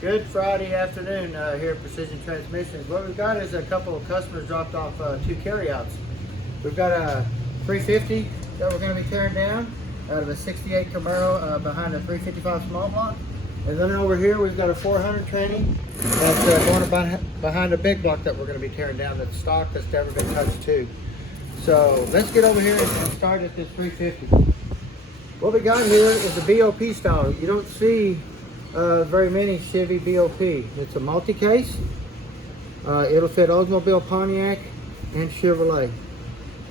Good Friday afternoon here at Precision Transmissions. What we've got is a couple of customers dropped off 2 carryouts. We've got a 350 that we're going to be tearing down out of a 68 Camaro behind a 355 small block. And then over here we've got a 400 tranny that's going behind a big block that we're going to be tearing down that's stock, that's never been touched too. So let's get over here and start at this 350. What we got here is a BOP style. You don't see very many Chevy BOP. It's a multi-case. It'll fit Oldsmobile, Pontiac, and Chevrolet.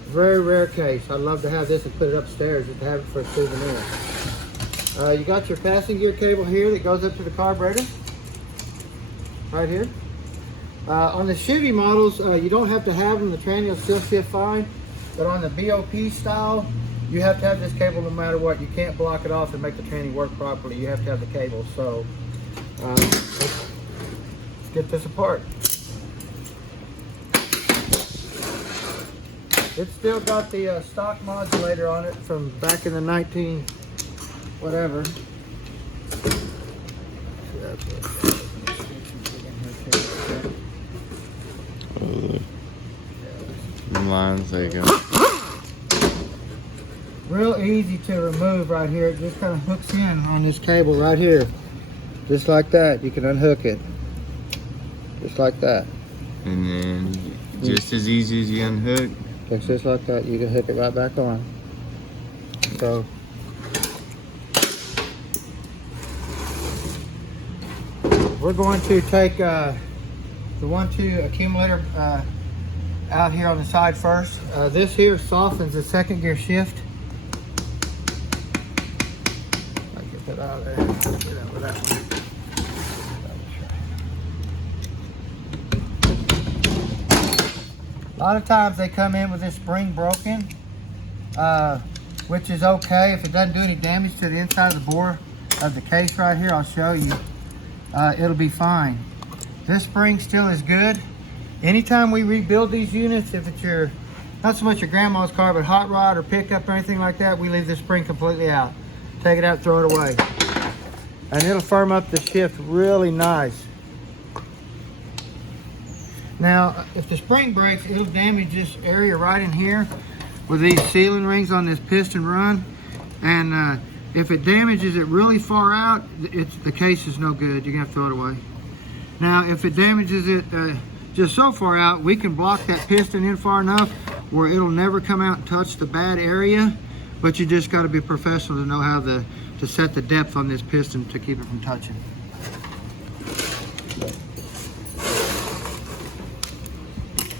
Very rare case. I'd love to have this and put it upstairs and have it for a souvenir. You got your passing gear cable here that goes up to the carburetor. Right here. On the Chevy models, you don't have to have them. The tranny will still shift fine. But on the BOP style, you have to have this cable no matter what. You can't block it off and make the tranny work properly. You have to have the cable. So let's get this apart. It's still got the stock modulator on it from back in the 19 whatever. Lines, there you go. Real easy to remove right here. It just kind of hooks in on this cable right here. Just like that. You can unhook it. Just like that. And then just as easy as you unhook. Just like that. You can hook it right back on. So we're going to take the 1-2 accumulator out here on the side first. This here softens the second gear shift. I'll get that out of there. Get out with that one. A lot of times they come in with this spring broken, which is okay if it doesn't do any damage to the inside of the bore of the case right here. I'll show you. It'll be fine. This spring still is good. Anytime we rebuild these units, if it's your, not so much your grandma's car, but hot rod or pickup or anything like that, we leave this spring completely out. Take it out, throw it away. And it'll firm up the shift really nice. Now, if the spring breaks, it'll damage this area right in here with these sealing rings on this piston run. And if it damages it really far out, the case is no good. You're gonna have to throw it away. Now, if it damages it just so far out, we can block that piston in far enough where it'll never come out and touch the bad area, but you just got to be professional to know how to set the depth on this piston to keep it from touching.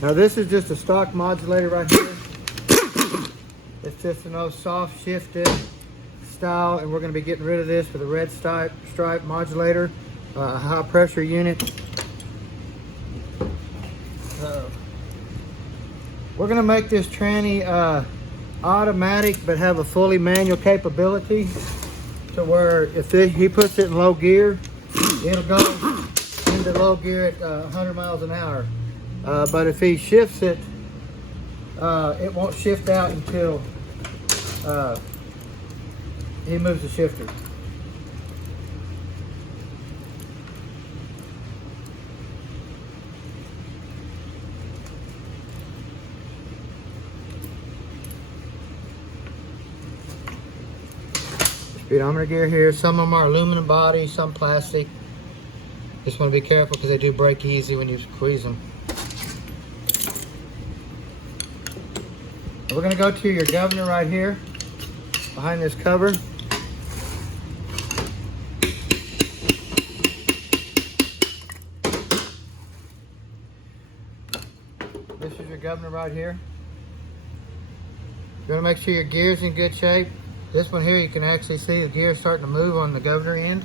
Now this is just a stock modulator right here. It's just an old soft shifted style, and we're going to be getting rid of this with a red stripe modulator, a high pressure unit. We're going to make this tranny automatic but have a fully manual capability to where if he puts it in low gear, it'll go into low gear at 100 miles an hour. But if he shifts it, it won't shift out until he moves the shifter. Speedometer gear here. Some of them are aluminum body, some plastic. Just want to be careful because they do break easy when you squeeze them. We're going to go to your governor right here behind this cover. This is your governor right here. You're going to make sure your gear's in good shape. This one here, you can actually see the gear starting to move on the governor end.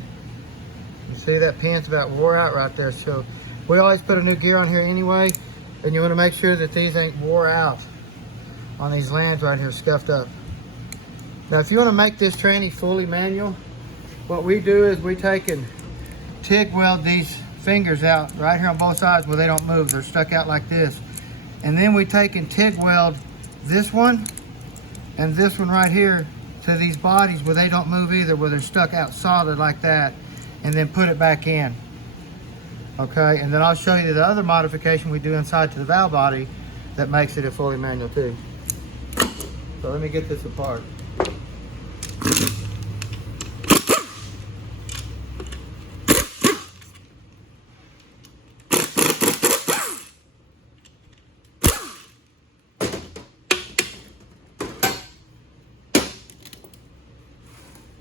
You see that pin's about wore out right there. So we always put a new gear on here anyway, and you want to make sure that these ain't wore out on these lands right here, scuffed up. Now if you want to make this tranny fully manual, what we do is we take and TIG weld these fingers out right here on both sides where they don't move. They're stuck out like this. And then we take and TIG weld this one and this one right here to these bodies where they don't move either, where they're stuck out solid like that, and then put it back in. Okay, and then I'll show you the other modification we do inside to the valve body that makes it a fully manual too. So let me get this apart.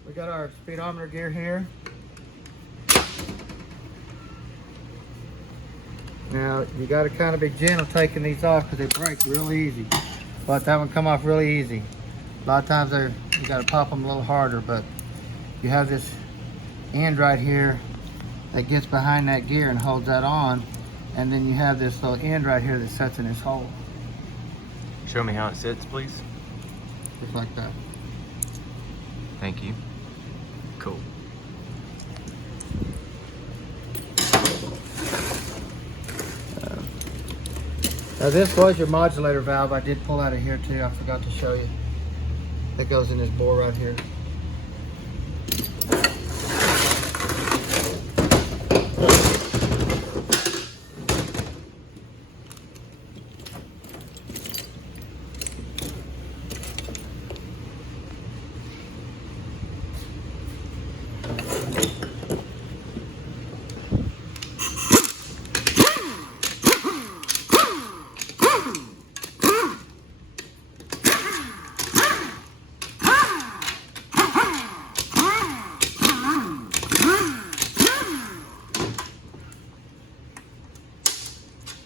We got our speedometer gear here. Now you got to kind of be gentle taking these off because they break real easy. But that one come off really easy. A lot of times you got to pop them a little harder, but you have this end right here that gets behind that gear and holds that on, and then you have this little end right here that sets in this hole. Show me how it sits, please. Just like that. Thank you. Cool. Now this was your modulator valve. I did pull out of here too. I forgot to show you. That goes in this bore right here.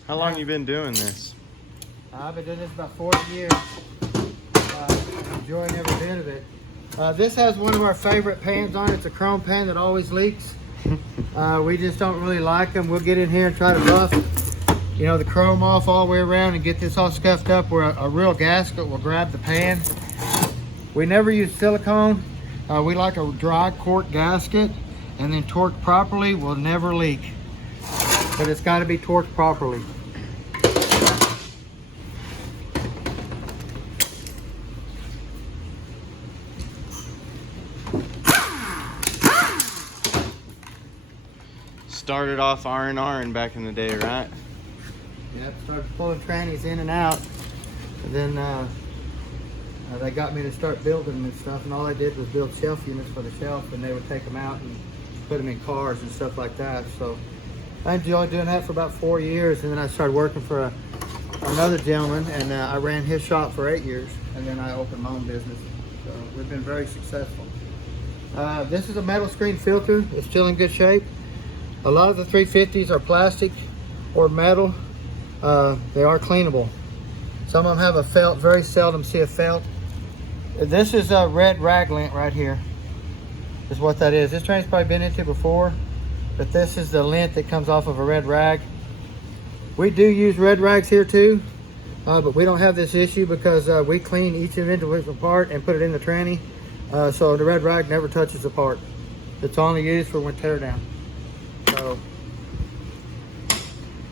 How long you been doing this? I've been doing this about 40 years. Enjoying every bit of it. This has one of our favorite pans on it. It's a chrome pan that always leaks. We just don't really like them. We'll get in here and try to buff, you know, the chrome off all the way around and get this all scuffed up where a real gasket will grab the pan. We never use silicone. We like a dry cork gasket, and then torqued properly will never leak. But it's got to be torqued properly. Started off R&R back in the day, right? Yep, started pulling trannies in and out. And then they got me to start building them and stuff, and all I did was build shelf units for the shelf, and they would take them out and put them in cars and stuff like that. So I enjoyed doing that for about 4 years, and then I started working for another gentleman, and I ran his shop for 8 years, and then I opened my own business. So we've been very successful. This is a metal screen filter. It's still in good shape. A lot of the 350s are plastic or metal. They are cleanable. Some of them have a felt. Very seldom see a felt. This is a red rag lint right here. Is what that is. This train's probably been into before, but this is the lint that comes off of a red rag. We do use red rags here too, but we don't have this issue because we clean each individual part and put it in the tranny. So the red rag never touches the part. It's only used for when tear down. So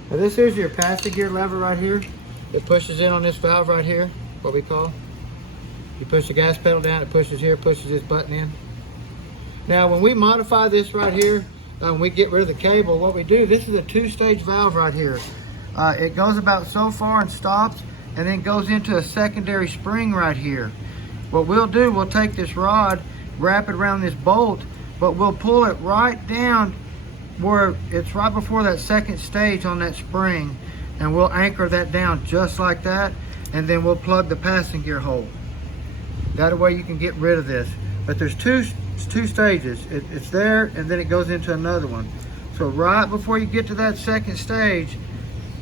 now this is your passing gear lever right here. It pushes in on this valve right here, what we call. You push the gas pedal down, it pushes here, pushes this button in. Now when we modify this right here, when we get rid of the cable, what we do, this is a 2-stage valve right here. It goes about so far and stops, and then goes into a secondary spring right here. What we'll do, we'll take this rod, wrap it around this bolt, but we'll pull it right down where it's right before that second stage on that spring, and we'll anchor that down just like that, and then we'll plug the passing gear hole. That way you can get rid of this. But there's two stages. It's there, and then it goes into another one. So right before you get to that second stage,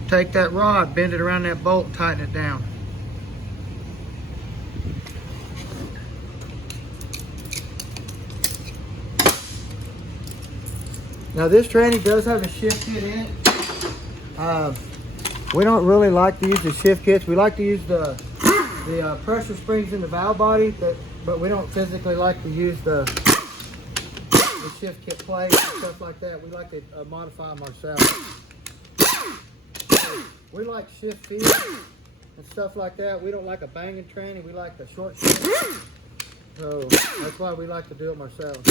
take that rod, bend it around that bolt, and tighten it down. Now this tranny does have a shift kit in it. We don't really like to use the shift kits. We like to use the pressure springs in the valve body, but we don't physically like to use the shift kit plates and stuff like that. We like to modify them ourselves. We like shift feet and stuff like that. We don't like a banging tranny. We like a short shift. So that's why we like to do them ourselves.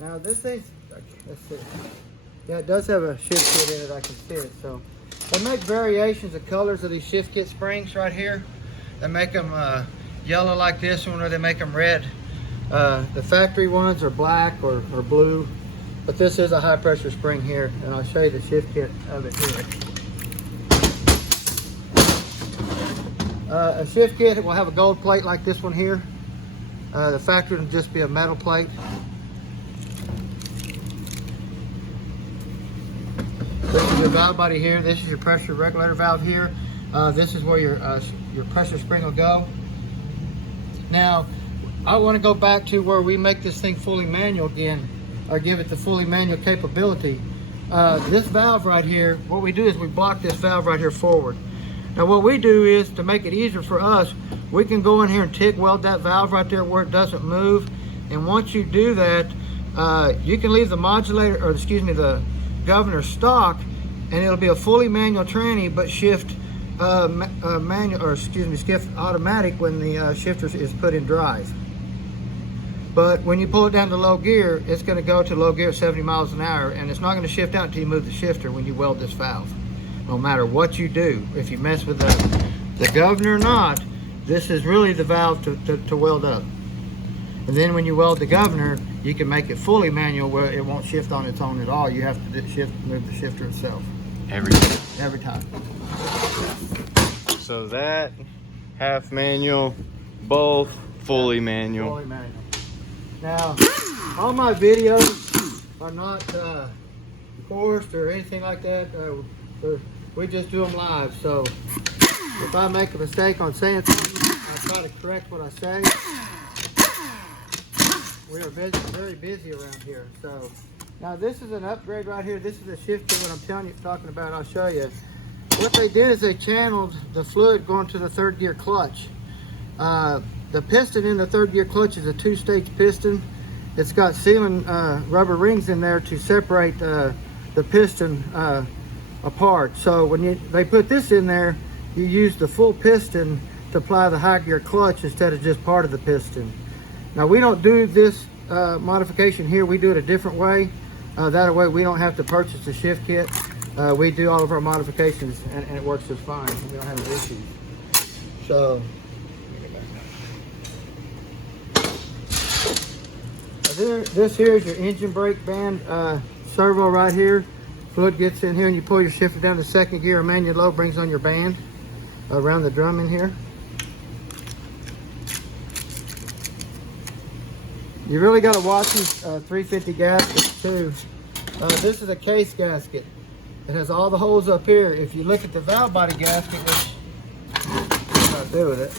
Now this thing's, let's see. Yeah, it does have a shift kit in it, I can see it. So they make variations of colors of these shift kit springs right here. They make them yellow like this one, or they make them red. The factory ones are black or blue, but this is a high pressure spring here, and I'll show you the shift kit of it here. A shift kit will have a gold plate like this one here. The factory will just be a metal plate. This is your valve body here. This is your pressure regulator valve here. This is where your pressure spring will go. Now, I want to go back to where we make this thing fully manual again, or give it the fully manual capability. This valve right here, what we do is we block this valve right here forward. Now what we do is, to make it easier for us, we can go in here and TIG weld that valve right there where it doesn't move. And once you do that, you can leave the modulator, or excuse me, the governor stock, and it'll be a fully manual tranny, but shift manual, or excuse me, shift automatic when the shifter is put in drive. But when you pull it down to low gear, it's going to go to low gear at 70 miles an hour, and it's not going to shift out until you move the shifter when you weld this valve. No matter what you do, if you mess with the governor or not, this is really the valve to weld up. And then when you weld the governor, you can make it fully manual where it won't shift on its own at all. You have to move the shifter itself. Every time. Every time. So that, half manual, both fully manual. Fully manual. Now, all my videos are not coursed or anything like that. We just do them live. So if I make a mistake on saying something, I try to correct what I say. We are very busy around here. So now this is an upgrade right here. This is a shift kit, what I'm talking about. I'll show you. What they did is they channeled the fluid going to the third gear clutch. The piston in the third gear clutch is a 2-stage piston. It's got sealing rubber rings in there to separate the piston apart. So when they put this in there, you use the full piston to apply the high gear clutch instead of just part of the piston. Now we don't do this modification here. We do it a different way. That way we don't have to purchase the shift kit. We do all of our modifications, and it works just fine. We don't have any issues. So this here is your engine brake band servo right here. Fluid gets in here, and you pull your shifter down to second gear. A manual low brings on your band around the drum in here. You really got to watch these 350 gaskets too. This is a case gasket. It has all the holes up here. If you look at the valve body gasket, which I'm not do with it.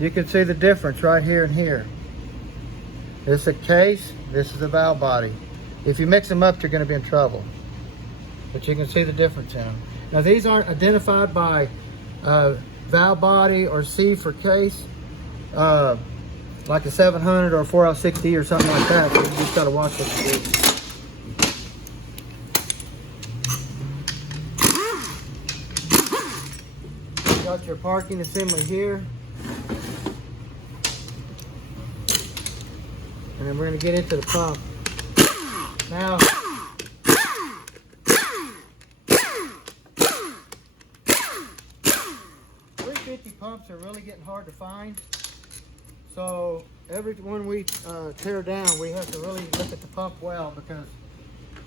You can see the difference right here and here. This is a case, this is a valve body. If you mix them up, you're going to be in trouble. But you can see the difference in them. Now these aren't identified by valve body or C for case, like a 700 or a 4L60 or something like that. So you just got to watch what you do. You got your parking assembly here. And then we're going to get into the pump. Now, pumps are really getting hard to find. So every one we tear down, we have to really look at the pump well, because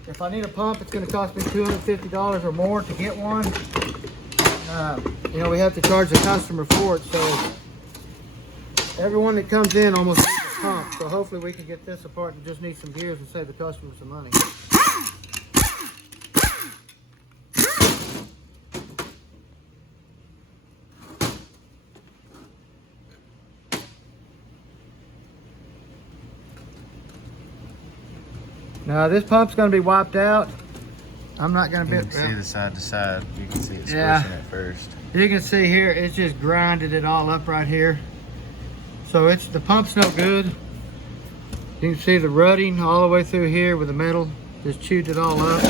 if I need a pump, it's going to cost me $250 or more to get one. You know, we have to charge the customer for it. So everyone that comes in almost needs a pump. So hopefully we can get this apart and just need some gears and save the customer some money. Now this pump's going to be wiped out. I'm not going to be. You can see the side to side. You can see it squishing it first. You can see here, it's just grinded it all up right here. So the pump's no good. You can see the rutting all the way through here with the metal. Just chewed it all up.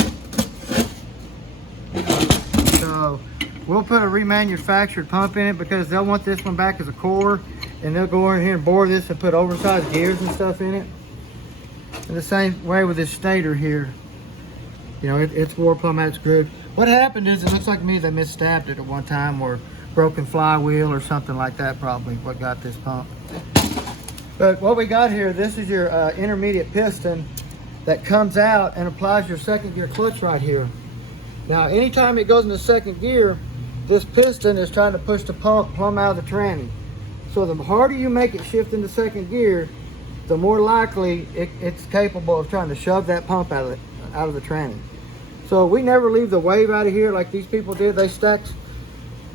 So we'll put a remanufactured pump in it, because they'll want this one back as a core. and they'll go in here and bore this and put oversized gears and stuff in it. And the same way with this stator here. You know, it's wore plumb out, screwed. What happened is, it looks like to me they misstabbed it at one time, or broken flywheel or something like that, probably what got this pump. But what we got here, this is your intermediate piston that comes out and applies your second gear clutch right here. Now, anytime it goes into second gear, this piston is trying to push the pump plumb out of the tranny. So the harder you make it shift into second gear, the more likely it's capable of trying to shove that pump out of the tranny. So we never leave the wave out of here like these people did. They stacked.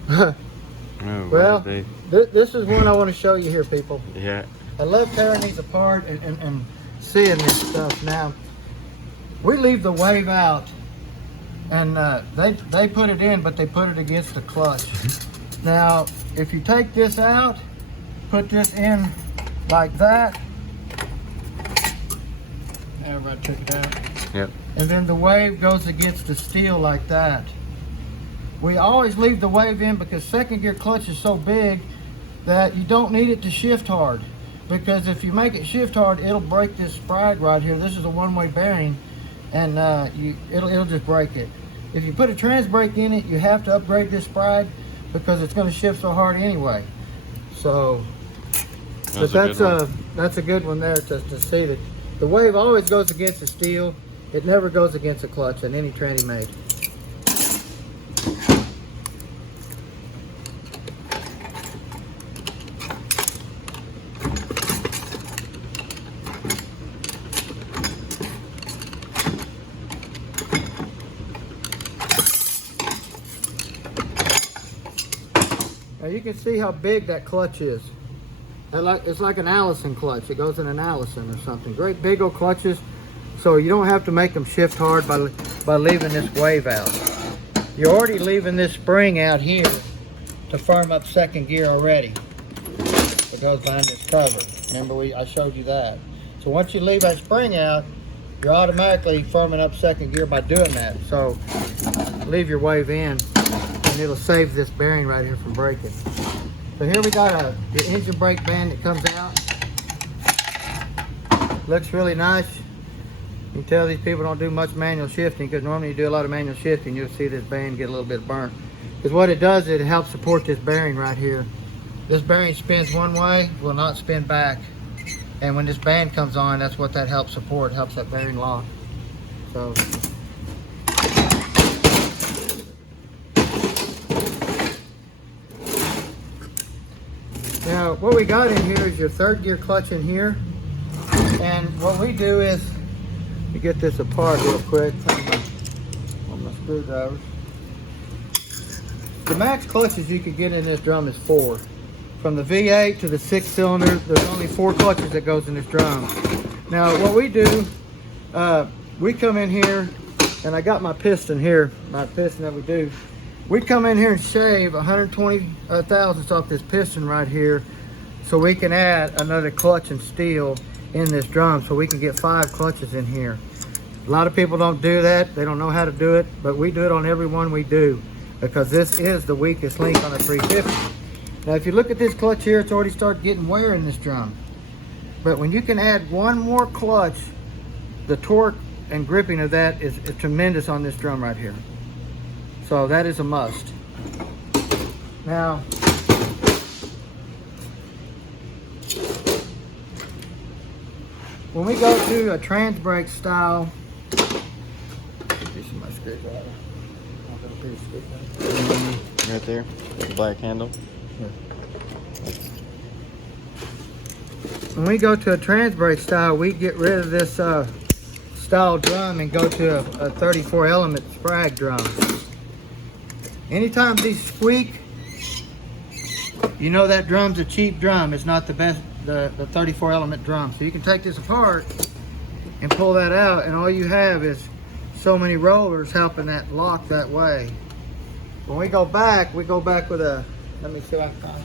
Well, this is one I want to show you here, people. Yeah. I love tearing these apart and seeing this stuff. Now, we leave the wave out, and they put it in, but they put it against the clutch. Now, if you take this out, put this in like that. Everybody took it out. Yep. And then the wave goes against the steel like that. We always leave the wave in because second gear clutch is so big that you don't need it to shift hard. Because if you make it shift hard, it'll break this sprag right here. This is a one-way bearing, and it'll just break it. If you put a trans brake in it, you have to upgrade this sprag because it's going to shift so hard anyway. So, that's a good one there to see that the wave always goes against the steel. It never goes against the clutch in any tranny made. Now you can see how big that clutch is. It's like an Allison clutch. It goes in an Allison or something. Great big old clutches. So you don't have to make them shift hard by leaving this wave out. You're already leaving this spring out here to firm up second gear already. It goes behind this cover. Remember I showed you that. So once you leave that spring out, you're automatically firming up second gear by doing that. So leave your wave in, and it'll save this bearing right here from breaking. So here we got the engine brake band that comes out. Looks really nice. You can tell these people don't do much manual shifting, because normally you do a lot of manual shifting, you'll see this band get a little bit burnt. Because what it does, it helps support this bearing right here. This bearing spins one way, will not spin back. And when this band comes on, that's what that helps support, helps that bearing lock. So. Now, what we got in here is your third gear clutch in here. And what we do is, to get this apart real quick on my screwdrivers. The max clutches you could get in this drum is 4. From the V8 to the 6-cylinder, there's only 4 clutches that goes in this drum. Now what we do, we come in here, and I got my piston here, my piston that we do. We come in here and shave 120 thousandths off this piston right here, so we can add another clutch and steel in this drum, so we can get 5 clutches in here. A lot of people don't do that. They don't know how to do it, but we do it on every one we do, because this is the weakest link on the 350. Now if you look at this clutch here, it's already started getting wear in this drum. But when you can add one more clutch, the torque and gripping of that is tremendous on this drum right here. So that is a must. Now, when we go to a trans brake style, this is my screwdriver. Right there, the black handle. Yeah. When we go to a trans brake style, we get rid of this style drum and go to a 34 element sprag drum. Anytime these squeak, you know that drum's a cheap drum. It's not the best, the 34 element drum. So you can take this apart and pull that out, and all you have is so many rollers helping that lock that way. When we go back with a, let me see if I can find it.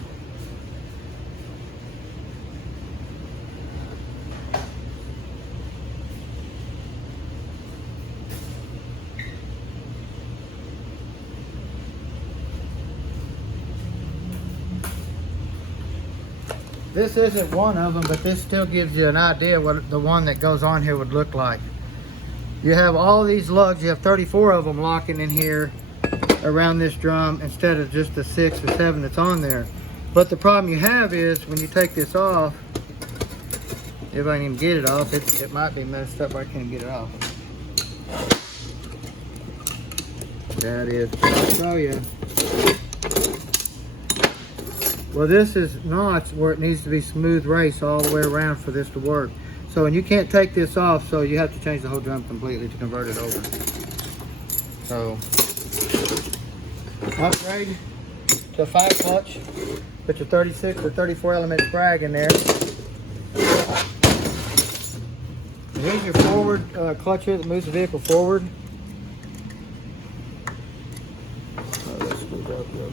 This isn't one of them, but this still gives you an idea what the one that goes on here would look like. You have all these lugs, you have 34 of them locking in here around this drum instead of just the 6 or 7 that's on there. But the problem you have is when you take this off, if I can even get it off, it might be messed up, I can't get it off. That is, I'll show you. Well, this is notch where it needs to be smooth race all the way around for this to work. So, and you can't take this off, so you have to change the whole drum completely to convert it over. So, upgrade to a 5 clutch. Put your 36 or 34 element sprag in there. Here's your forward clutch here that moves the vehicle forward. Oh, that's screwed up, though.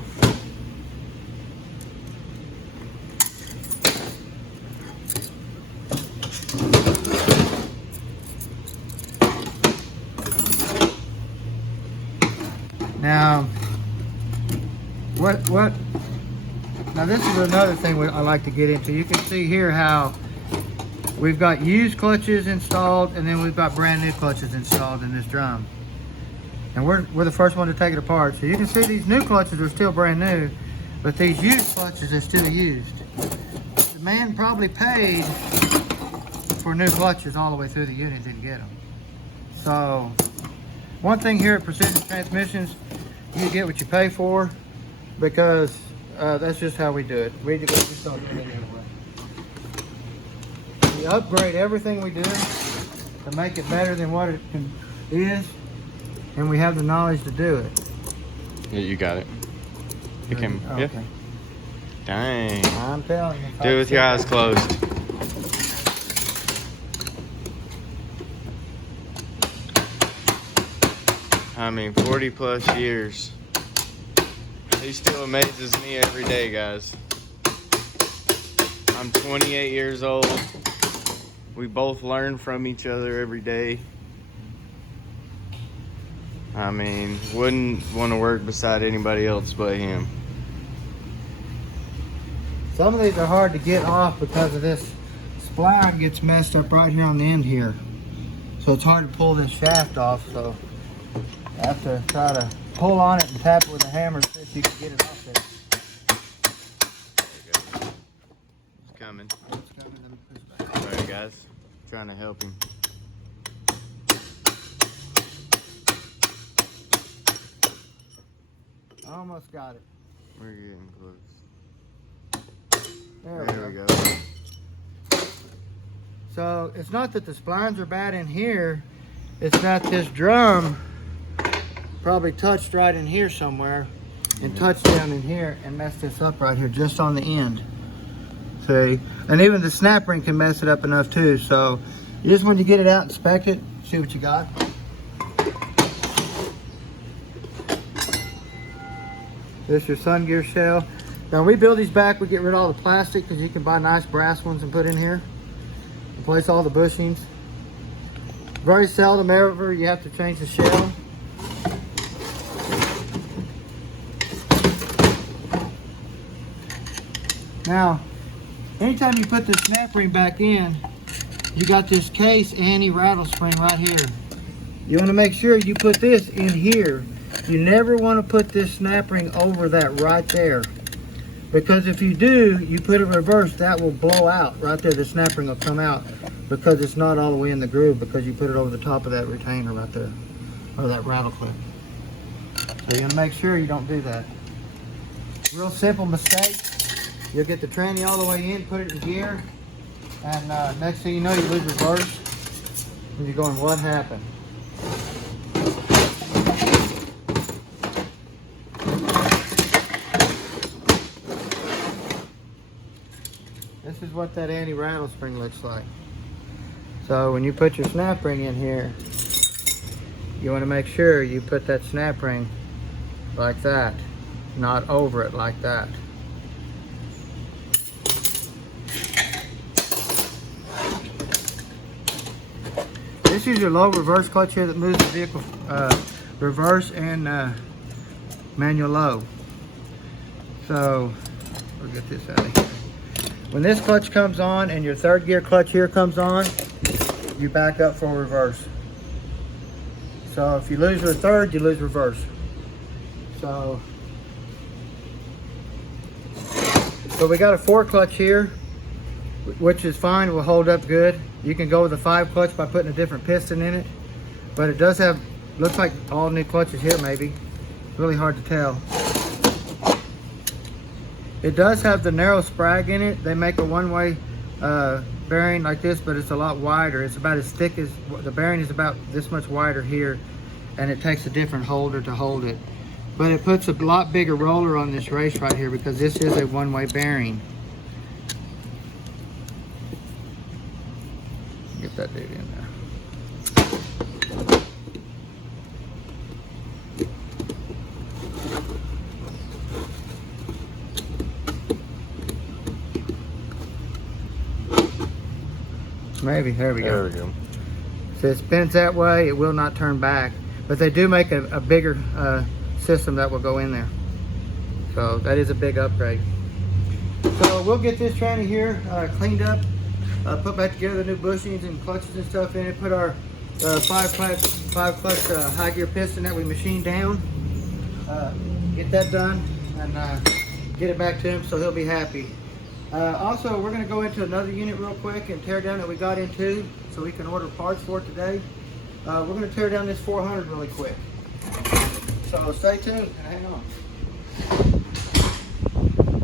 Now, now this is another thing I like to get into. You can see here how we've got used clutches installed, and then we've got brand new clutches installed in this drum. And we're the first one to take it apart. So you can see these new clutches are still brand new, but these used clutches are still used. The man probably paid for new clutches all the way through the unit to get them. So, one thing here at Precision Transmissions, you get what you pay for, because that's just how we do it. We just don't do it anyway. We upgrade everything we do to make it better than what it is, and we have the knowledge to do it. Yeah, you got it. You can, okay. Yeah. Dang. I'm telling you. Do it with your eyes closed. I mean, 40 plus years. He still amazes me every day, guys. I'm 28 years old. We both learn from each other every day. I mean, wouldn't want to work beside anybody else but him. Some of these are hard to get off because of this spline gets messed up right here on the end here. So it's hard to pull this shaft off, so I have to try to pull on it and tap it with a hammer to see if you can get it off there. There you go. It's coming. Alright guys, trying to help him. Almost got it. We're getting close. There we go. go. So it's not that the splines are bad in here, it's that this drum probably touched right in here somewhere and touched down in here and messed this up right here just on the end. See? And even the snap ring can mess it up enough too. So you just want to get it out, inspect it, see what you got. This is your sun gear shell. Now we build these back, we get rid of all the plastic because you can buy nice brass ones and put in here. Replace all the bushings. Very seldom ever you have to change the shell. Now, anytime you put the snap ring back in, you got this case anti-rattle spring right here. You want to make sure you put this in here. You never want to put this snap ring over that right there. Because if you do, you put it reverse, that will blow out right there. The snap ring will come out because it's not all the way in the groove because you put it over the top of that retainer right there, or that rattle clip. So you're going to make sure you don't do that. Real simple mistake. You'll get the tranny all the way in, put it in gear, and next thing you know, you lose reverse, and you're going, what happened? This is what that anti-rattle spring looks like. So when you put your snap ring in here, you want to make sure you put that snap ring like that, not over it like that. This is your low reverse clutch here that moves the vehicle reverse and manual low. So we'll get this out of here. When this clutch comes on and your third gear clutch here comes on, you back up for reverse. So if you lose your third, you lose reverse. So we got a 4 clutch here, which is fine, it will hold up good. You can go with a 5 clutch by putting a different piston in it, but it does have, looks like all new clutches here maybe. Really hard to tell. It does have the narrow sprag in it. They make a one-way bearing like this, but it's a lot wider. It's about as thick as, the bearing is about this much wider here, and it takes a different holder to hold it. But it puts a lot bigger roller on this race right here because this is a one-way bearing. Get that dude in there. Maybe, there we go. There we go. So it spins that way, it will not turn back. But they do make a bigger system that will go in there. So that is a big upgrade. So we'll get this tranny here cleaned up, put back together the new bushings and clutches and stuff in it, put our 5 clutch high gear piston that we machined down, get that done, and get it back to him so he'll be happy. Also, we're going to go into another unit real quick and tear down that we got into so we can order parts for it today. We're going to tear down this 400 really quick. So stay tuned and hang on.